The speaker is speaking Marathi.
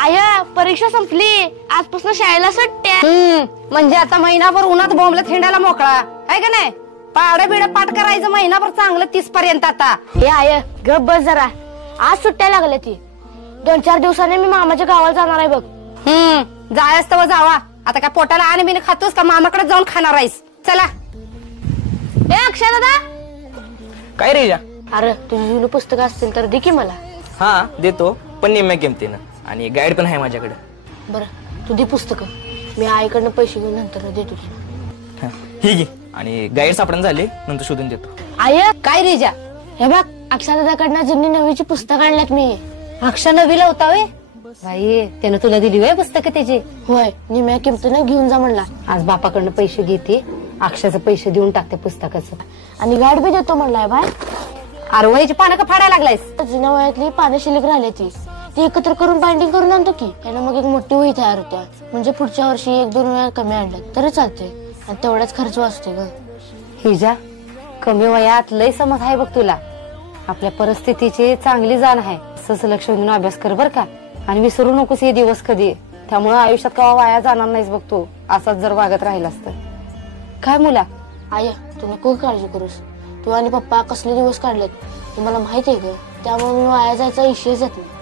आया परीक्षा संपली, आजपासून शाळेला सुट्ट्या. म्हणजे आता महिनाभर उन्हात बोंबलं थेंडायला मोकळा आहे का नाही? पाड बिड पाठ करायचं महिनाभर चांगलं 30 पर्यंत. आता हे आय गप बस जरा, आज सुट्ट्या लागल्या ती. 2-4 दिवसांनी मी मामाच्या गावाला जाणार आहे बघ. जायच तर जावा. आता काय पोटाला आणि मी खातोस का मामाकडे जाऊन खाणार आहेस? चला. ए अक्षय दादा. काय रे? अरे तुझी जुनी पुस्तकं असतील तर दे की मला. हा देतो, पण निम्म्या किमतीनं. आणि गाईड पण आहे माझ्याकडे. बरं तू दे पुस्तकं, मी आईकडनं पैसे घेऊन नंतर देतो. ही घे. आणि गाईड सापडून झाले नंतर शोधून देतो. आय काय रेजा? हे बघ अक्षय दादाकडनं जुनी नवीची पुस्तकं आणल्यात मी. अक्षय नवीला होता वे बाई, त्यानं तुला दिली वे पुस्तकं त्याची? होय, निम्या किमतीनं घेऊन जा म्हणला. आज बापाकडनं पैसे घेते, अक्षयचं पैसे देऊन टाकते पुस्तकाचं. आणि गाईड बी देतो म्हणलाय बाय. अरवळीची पानं का फाडायला लागलायस? जुन्या वयातली पानं शिल्लक राहिली ती एकत्र करून बाइंडिंग करून आणतो की. त्यानं मग एक मोठी वही तयार होत्या. म्हणजे पुढच्या वर्षी 1-2 वेळा कमी आणलं तरी चालते आणि तेवढाच खर्च वाचते ग. हिजा, कमी वयात लय समज आहे बघ तुला. आपल्या परिस्थितीची चांगली जाण आहे. असंच लक्ष देऊन अभ्यास कर बर का. आणि विसरू नकोस हे दिवस कधी. त्यामुळे आयुष्यात कवा वाया जाणार नाहीस बघ तू, असाच जर वागत राहिलास तर. काय मुला? आय तू नको काळजी करूस. तू आणि पप्पा कसले दिवस काढलेत ते मला माहिती आहे ग. त्यामुळे मी वाया जायचा इश्यूच येत नाही.